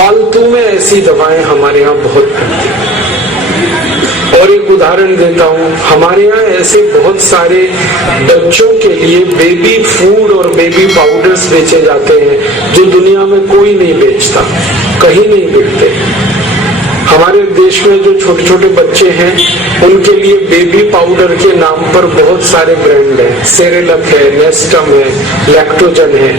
फालतू में ऐसी दवाएं हमारे यहाँ बहुत मिलती हैं। और एक उदाहरण देता हूँ, हमारे यहाँ ऐसे बहुत सारे बच्चों के लिए बेबी फूड और बेबी पाउडर्स बेचे जाते हैं जो दुनिया में कोई नहीं बेचता, कहीं नहीं बिकते। हमारे देश में जो छोटे छोटे बच्चे हैं उनके लिए बेबी पाउडर के नाम पर बहुत सारे ब्रांड हैं, सेरेलक है, नेस्टम है, लैक्टोजन है,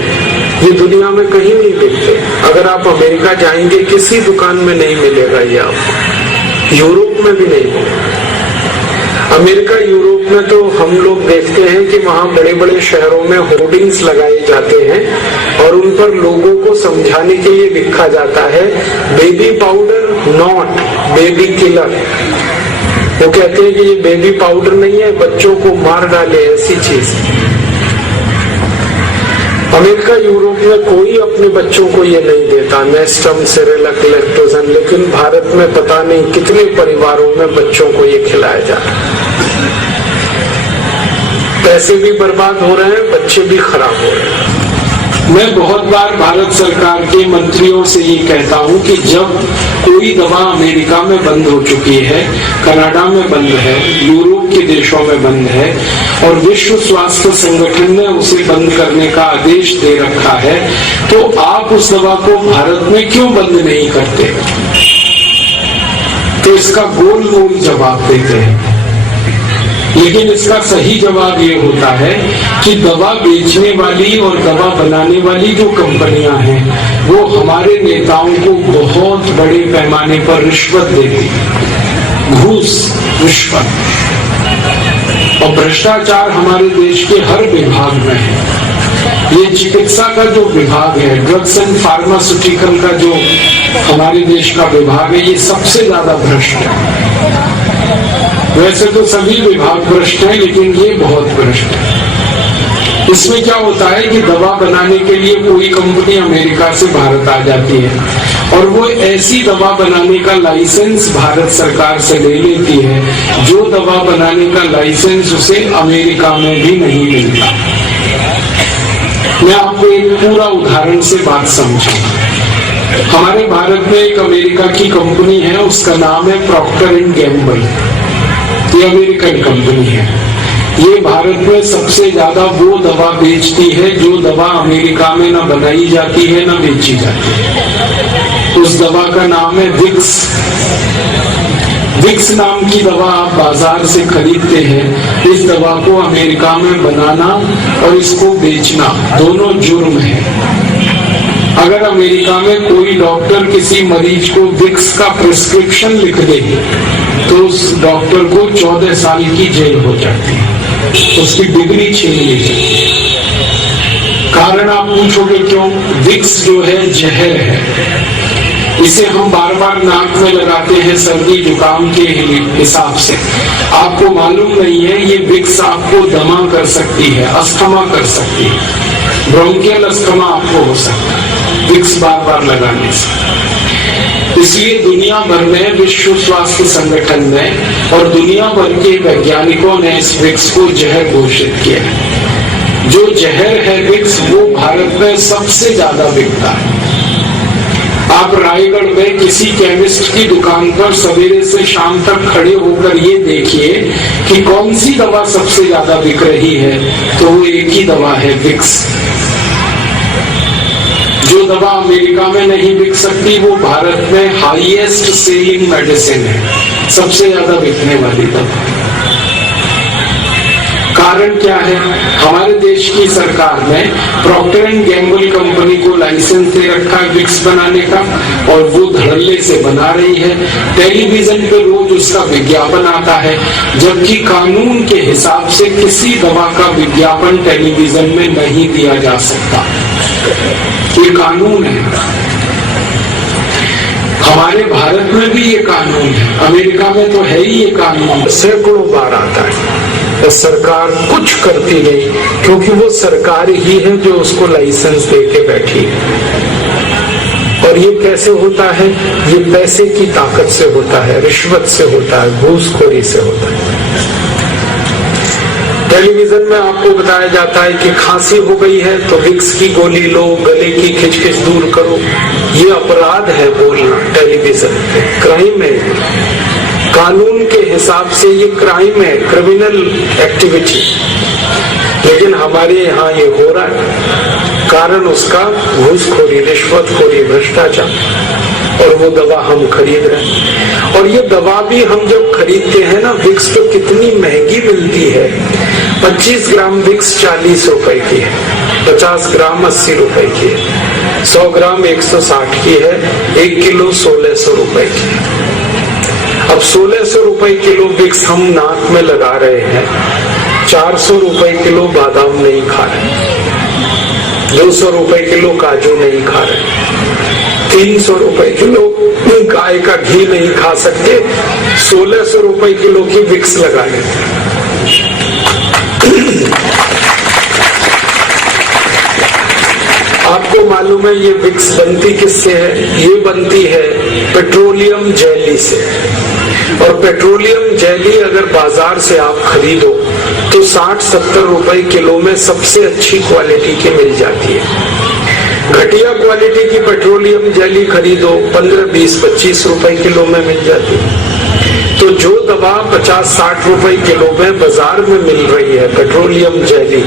ये दुनिया में कहीं नहीं बिकते। अगर आप अमेरिका जाएंगे किसी दुकान में नहीं मिलेगा ये आपको, यूरोप में भी नहीं मिलेगा। अमेरिका यूरोप में तो हम लोग देखते हैं कि वहाँ बड़े बड़े शहरों में होर्डिंग्स लगाए जाते हैं और उन पर लोगों को समझाने के लिए लिखा जाता है baby powder not baby killer. वो कहते हैं कि ये बेबी पाउडर नहीं है, बच्चों को मार डाले, ऐसी चीज। अमेरिका यूरोप में कोई अपने बच्चों को ये नहीं देता, नेस्टम, सेरेलक, लैक्टोजन, लेकिन भारत में पता नहीं कितने परिवारों में बच्चों को ये खिलाया जाता है। पैसे भी बर्बाद हो रहे हैं, बच्चे भी खराब हो रहे हैं। मैं बहुत बार भारत सरकार के मंत्रियों से ये कहता हूँ कि जब कोई दवा अमेरिका में बंद हो चुकी है, कनाडा में बंद है, यूरोप के देशों में बंद है और विश्व स्वास्थ्य संगठन ने उसे बंद करने का आदेश दे रखा है, तो आप उस दवा को भारत में क्यों बंद नहीं करते? तो इसका गोल गोल जवाब देते हैं, लेकिन इसका सही जवाब ये होता है कि दवा बेचने वाली और दवा बनाने वाली जो कंपनियां हैं वो हमारे नेताओं को बहुत बड़े पैमाने पर रिश्वत देती, घूस, रिश्वत और भ्रष्टाचार हमारे देश के हर विभाग में है। ये चिकित्सा का जो विभाग है, ड्रग्स एंड फार्मास्यूटिकल का जो हमारे देश का विभाग है, ये सबसे ज्यादा भ्रष्ट है। वैसे तो सभी विभाग भ्रष्ट हैं, लेकिन ये बहुत भ्रष्ट है। इसमें क्या होता है कि दवा बनाने के लिए कोई कंपनी अमेरिका से भारत आ जाती है और वो ऐसी दवा बनाने का लाइसेंस भारत सरकार से ले लेती है जो दवा बनाने का लाइसेंस उसे अमेरिका में भी नहीं मिलता। मैं आपको एक पूरा उदाहरण से बात समझाऊंगा। हमारे भारत में एक अमेरिका की कंपनी है, उसका नाम है प्रॉक्टर एंड गैम्बल। ये अमेरिकन कंपनी है। ये भारत में सबसे ज्यादा वो दवा बेचती है जो दवा अमेरिका में ना बनाई जाती है ना बेची जाती है। उस दवा का नाम है विक्स। विक्स नाम की दवा आप बाजार से खरीदते हैं। इस दवा को अमेरिका में बनाना और इसको बेचना दोनों जुर्म है। अगर अमेरिका में कोई डॉक्टर किसी मरीज को विक्स का प्रिस्क्रिप्शन लिख दे तो उस डॉक्टर को 14 साल की जेल हो जाती है, उसकी डिग्री छीन ली जाती है। कारण आप पूछोगे क्यों? विक्स जो है जहर है। इसे हम बार बार नाक में लगाते हैं सर्दी जुकाम के हिसाब से। आपको मालूम नहीं है ये विक्स आपको दमा कर सकती है, अस्थमा कर सकती है, ब्रोंकियल अस्थमा आपको हो सकता है विक्स बार बार लगाने से। इसलिए दुनिया भर में विश्व स्वास्थ्य संगठन ने और दुनिया भर के वैज्ञानिकों ने इस विक्स को जहर घोषित किया है। जो जहर है विक्स वो भारत में सबसे ज्यादा बिकता है। आप रायगढ़ में किसी केमिस्ट की दुकान पर सवेरे से शाम तक खड़े होकर ये देखिए कि कौन सी दवा सबसे ज्यादा बिक रही है, तो वो एक ही दवा है, विक्स। जो दवा अमेरिका में नहीं बिक सकती वो भारत में हाईएस्ट सेलिंग मेडिसिन है, सबसे ज्यादा बिकने वाली दवा। कारण क्या है? हमारे देश की सरकार ने प्रॉक्टर एंड गैम्बल कंपनी को लाइसेंस दे रखा है विक्स बनाने का और वो धड़ल्ले से बना रही है। टेलीविजन पे रोज उसका विज्ञापन आता है, जबकि कानून के हिसाब से किसी दवा का विज्ञापन टेलीविजन में नहीं दिया जा सकता। ये कानून है। हमारे भारत में भी ये कानून है, अमेरिका में तो है ही ये कानून। सैकड़ों बार आता है तो सरकार कुछ करती नहीं, क्योंकि वो सरकार ही है जो उसको लाइसेंस दे के बैठी है। और ये कैसे होता है? ये पैसे की ताकत से होता है, रिश्वत से होता है, घूसखोरी से होता है। टेलीविजन में आपको बताया जाता है कि खांसी हो गई है तो विक्स की गोली लो, गले की खिचखिच दूर करो। ये अपराध है बोलना टेलीविजन पे, क्राइम है। कानून के हिसाब से ये क्राइम है, क्रिमिनल एक्टिविटी। लेकिन हमारे यहाँ ये हो रहा है, कारण उसका घूसखोरी, रिश्वतखोरी, भ्रष्टाचार। और वो दवा हम खरीद रहे हैं। और ये दवा भी हम जब खरीदते हैं ना, विक्स तो कितनी महंगी मिलती है। 25 ग्राम विक्स 40 रुपए की है, 50 ग्राम 80 रुपए की है, 100 ग्राम 160 की है, 1 किलो 1600 रुपए की है। अब 1600 रुपए किलो विक्स हम नाक में लगा रहे हैं, 400 रुपए किलो बादाम नहीं खा रहे, 200 रुपए किलो काजू नहीं खा रहे, 300 रुपए किलो गाय का घी नहीं खा सकते, 1600 रुपए किलो की विक्स लगा लेते। आपको मालूम है ये विक्स बनती किससे है? ये बनती है पेट्रोलियम जेली से। और पेट्रोलियम जेली अगर बाजार से आप खरीदो तो 60-70 रुपए किलो में सबसे अच्छी क्वालिटी की मिल जाती है। घटिया क्वालिटी की पेट्रोलियम जेली खरीदो 15, 20, 25 रुपए किलो में मिल जाती है। तो जो दवा 50-60 रुपए किलो में बाजार में मिल रही है पेट्रोलियम जेली,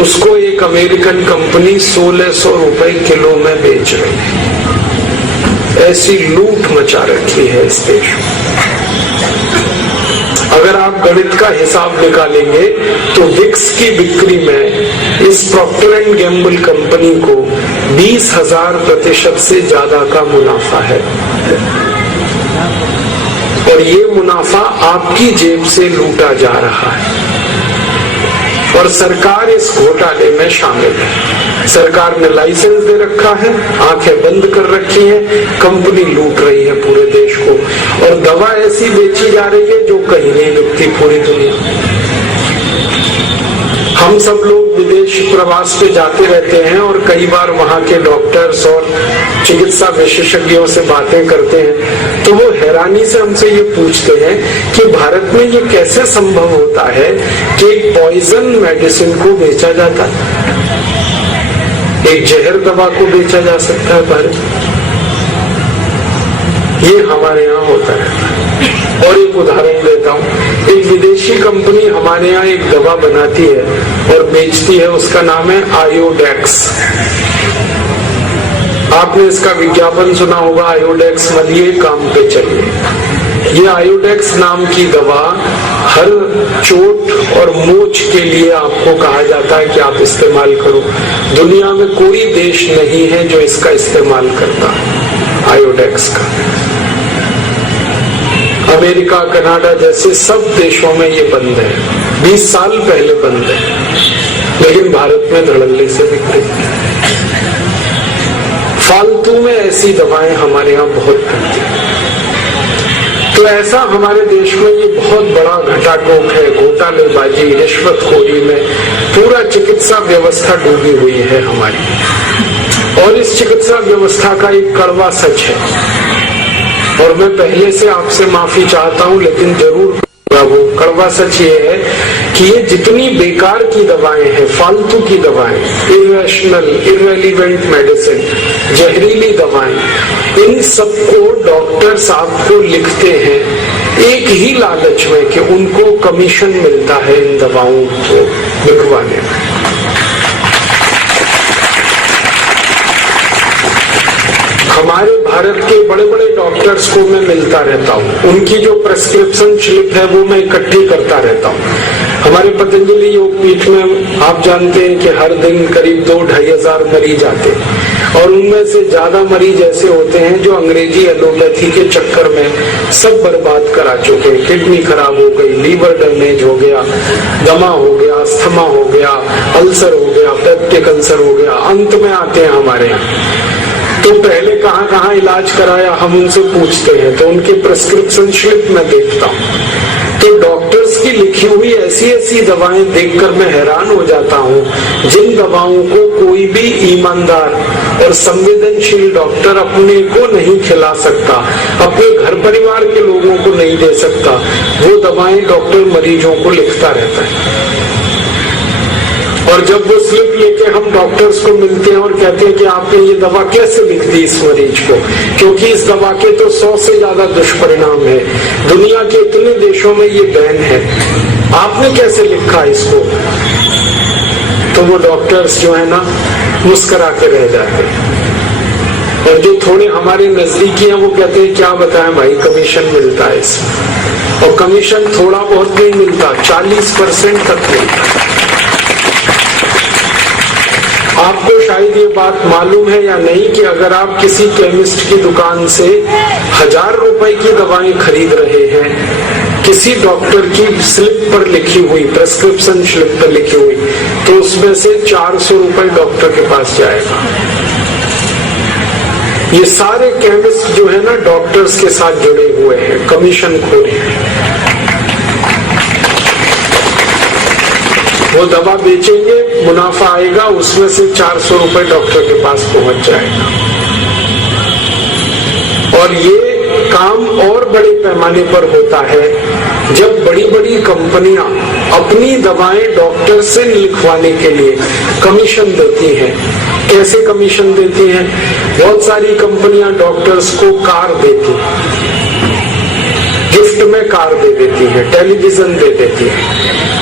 उसको एक अमेरिकन कंपनी 1600 रुपए किलो में बेच रही है। ऐसी लूट मचा रखी है इस देश में। अगर आप गणित का हिसाब निकालेंगे तो विक्स की बिक्री में इस प्रॉक्टर एंड गैम्बल कंपनी को 20,000% से ज्यादा का मुनाफा है। और ये मुनाफा आपकी जेब से लूटा जा रहा है। और सरकार इस घोटाले में शामिल है। सरकार ने लाइसेंस दे रखा है, आंखें बंद कर रखी है, कंपनी लूट रही है पूरे देश को। और दवा ऐसी बेची जा रही है जो कहीं नहीं बिकती पूरी दुनिया। हम सब लोग विदेश प्रवास पे जाते रहते हैं और कई बार वहाँ के डॉक्टर्स और चिकित्सा विशेषज्ञों से बातें करते हैं तो वो हैरानी से हमसे ये पूछते हैं कि भारत में ये कैसे संभव होता है कि एक पॉइजन मेडिसिन को बेचा जाता है, एक जहर दवा को बेचा जा सकता है भारत। ये हमारे यहाँ होता है। और एक उदाहरण देता हूँ, एक विदेशी कंपनी हमारे यहाँ एक दवा बनाती है और बेचती है, उसका नाम है आयोडेक्स। आपने इसका विज्ञापन सुना होगा, आयोडेक्स मलिए काम पे चलिए। ये आयोडेक्स नाम की दवा हर चोट और मोच के लिए आपको कहा जाता है कि आप इस्तेमाल करो। दुनिया में कोई देश नहीं है जो इसका इस्तेमाल करता है आयोडेक्स का। अमेरिका, कनाडा जैसे सब देशों में ये बंद है, 20 साल पहले बंद है, लेकिन भारत में धड़ल्ले से बिक रही है। फालतू में ऐसी दवाएं हमारे यहाँ बहुत बनती है। तो ऐसा हमारे देश में ये बहुत बड़ा घटाटोप है, घोटालेबाजी, रिश्वतखोरी में पूरा चिकित्सा व्यवस्था डूबी हुई है हमारी। और इस चिकित्सा व्यवस्था का एक कड़वा सच है, और मैं पहले से आपसे माफी चाहता हूं, लेकिन जरूर वो कड़वा सच ये है कि ये जितनी बेकार की दवाएं हैं, फालतू की दवाएं, इरेशनल, इररेलेवेंट मेडिसिन, जहरीली दवाएं, इन सबको डॉक्टर्स आपको लिखते हैं एक ही लालच में कि उनको कमीशन मिलता है इन दवाओं को बिकवाने में। हमारे भारत के बड़े बड़े डॉक्टर्स को मैं मिलता रहता हूँ, उनकी जो प्रेस्क्रिप्शन स्लिप है वो मैं इकट्ठी करता रहता हूँ। हमारे पतंजलि योग पीठ में आप जानते हैं कि हर दिन करीब 2-2.5 हजार मरीज आते हैं, और उनमें से ज्यादा मरीज ऐसे होते हैं जो अंग्रेजी एलोपैथी के चक्कर में सब बर्बाद करा चुके हैं। किडनी खराब हो गई, लीवर डैमेज हो गया, दमा हो गया, अस्थमा हो गया, अल्सर हो गया, पेप्टिक अल्सर हो गया, अंत में आते हैं हमारे यहाँ। तो पहले कहाँ कहाँ इलाज कराया हम उनसे पूछते हैं, तो उनकी प्रेस्क्रिप्शन स्लिप में देखता हूँ। तो डॉक्टर्स की लिखी हुई ऐसी ऐसी दवाएं देखकर मैं हैरान हो जाता हूँ, जिन दवाओं को कोई भी ईमानदार और संवेदनशील डॉक्टर अपने को नहीं खिला सकता, अपने घर परिवार के लोगों को नहीं दे सकता, वो दवाएं डॉक्टर मरीजों को लिखता रहता है। और जब वो स्लिप लेके हम डॉक्टर्स को मिलते हैं और कहते हैं कि आपने ये दवा कैसे लिख दी इस मरीज को, क्योंकि इस दवा के तो 100 से ज्यादा दुष्परिणाम है, दुनिया के इतने देशों में ये बैन है, आपने कैसे लिखा इसको, तो वो डॉक्टर्स जो है ना मुस्कुरा के रह जाते हैं। और जो थोड़े हमारे नजदीकी हैं वो कहते हैं क्या बताएं भाई, कमीशन मिलता है इसमें, और कमीशन थोड़ा बहुत नहीं मिलता, 40% तक मिलता है। आपको शायद ये बात मालूम है या नहीं कि अगर आप किसी केमिस्ट की दुकान से 1000 रुपए की दवाएं खरीद रहे हैं, किसी डॉक्टर की स्लिप पर लिखी हुई, प्रेस्क्रिप्शन स्लिप पर लिखी हुई, तो उसमें से 400 रुपए डॉक्टर के पास जाएगा। ये सारे केमिस्ट जो है ना डॉक्टर्स के साथ जुड़े हुए हैं, कमीशन खोरी। वो दवा बेचेंगे, मुनाफा आएगा, उसमें से 400 रुपए डॉक्टर के पास पहुंच जाएगा। और ये काम और बड़े पैमाने पर होता है जब बड़ी बड़ी कंपनियां अपनी दवाएं डॉक्टर से लिखवाने के लिए कमीशन देती हैं। कैसे कमीशन देती हैं? बहुत सारी कंपनियां डॉक्टर्स को कार देती हैं, गिफ्ट में कार दे देती हैं, टेलीविजन दे देती हैं,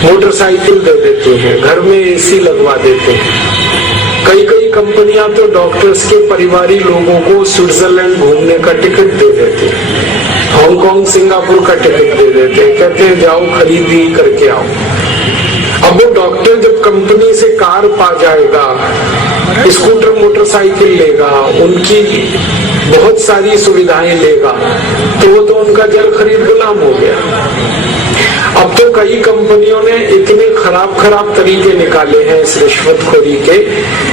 मोटरसाइकिल दे देती हैं, घर में एसी लगवा देते हैं। कई कई कंपनियां तो डॉक्टर्स के परिवारी लोगों को स्विट्जरलैंड घूमने का टिकट दे देते हैं, हांगकांग सिंगापुर का टिकट दे देते हैं, कहते हैं जाओ खरीदी करके आओ। अब वो डॉक्टर जब कंपनी से कार पा जाएगा, स्कूटर मोटरसाइकिल लेगा, उनकी बहुत सारी सुविधाएं लेगा, तो वो तो उनका जल खरीद गुलाम हो गया। अब तो कई कंपनियों ने इतने खराब तरीके निकाले हैं इस रिश्वतखोरी के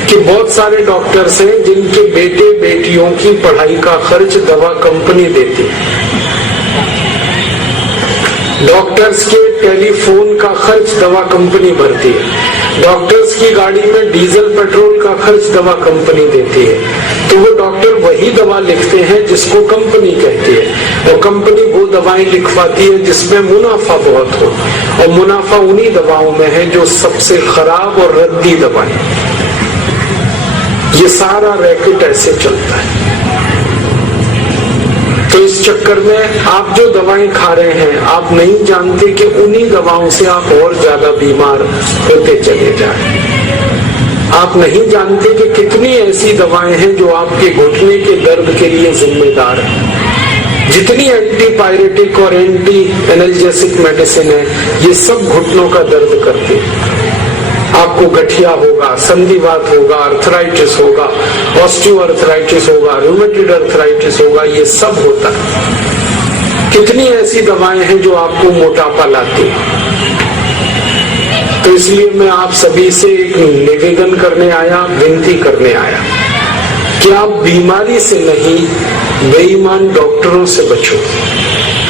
कि बहुत सारे डॉक्टर्स हैं जिनके बेटे बेटियों की पढ़ाई का खर्च दवा कंपनी देती है, डॉक्टर्स के टेलीफोन का खर्च दवा कंपनी भरती है, डॉक्टर्स की गाड़ी में डीजल पेट्रोल का खर्च दवा कंपनी देती है। तो वो डॉक्टर वही दवा लिखते हैं जिसको कंपनी कहती है, और कंपनी वो दवाएं लिखवाती है जिसमें मुनाफा बहुत हो, और मुनाफा उन्हीं दवाओं में है जो सबसे खराब और रद्दी दवाएं। ये सारा रैकेट ऐसे चलता है। तो इस चक्कर में आप जो दवाएं खा रहे हैं, आप नहीं जानते कि उन्हीं दवाओं से आप और ज्यादा बीमार होते चले जाए। आप नहीं जानते कि कितनी ऐसी दवाएं हैं जो आपके घुटने के दर्द के लिए जिम्मेदार है। जितनी एंटीपायरेटिक और एंटी एनाल्जेसिक मेडिसिन है, ये सब घुटनों का दर्द करते हैं। आपको गठिया होगा, संधिवात होगा, अर्थराइटिस होगा, ऑस्टियोआर्थराइटिस होगा, रूमेटॉइड अर्थराइटिस होगा, ये सब होता है। कितनी ऐसी दवाएं हैं जो आपको मोटापा लाती है। तो इसलिए मैं आप सभी से एक निवेदन करने आया, विनती करने आया कि आप बीमारी से नहीं, बेईमान डॉक्टरों से बचो।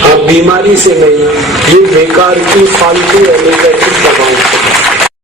आप बीमारी से नहीं, ये बेकार की फालतू एलोपैथिक दवाओं से